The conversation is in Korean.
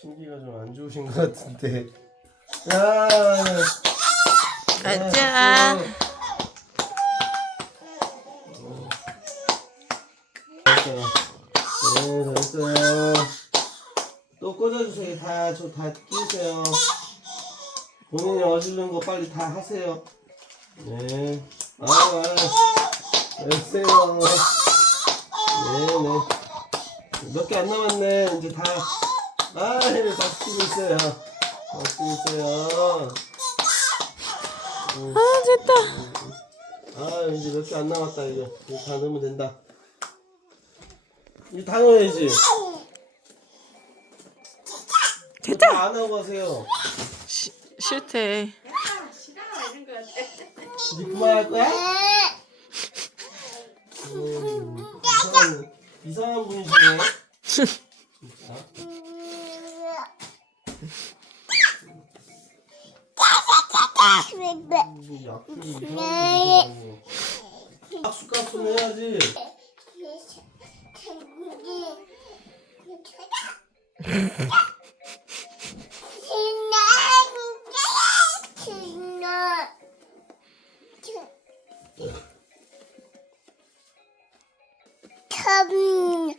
신기가 좀 안 좋으신 것 같은데. 야. 가자. 잘했어요. 네, 잘했어요. 또 꽂아주세요. 다, 저 다 끼세요. 본인이 어지른 거 빨리 다 하세요. 네. 아, 아. 됐어요. 네, 네. 몇 개 안 남았네. 이제 다, 아, 다 쓰고 있어요. 다 쓰고 있어요. 아 됐다. 아, 이제 몇 개 안 남았다, 이거. 이거 다 넣으면 된다. 이거 다 넣어야지. 됐다. 다안 하고 가세요. 시, 싫대. 이제 그만할 거야? 음, 이상한, 이상한 분이시네. 진짜. 뭐 약속이 이상한 분이시라고. 약속값은 해야지. um,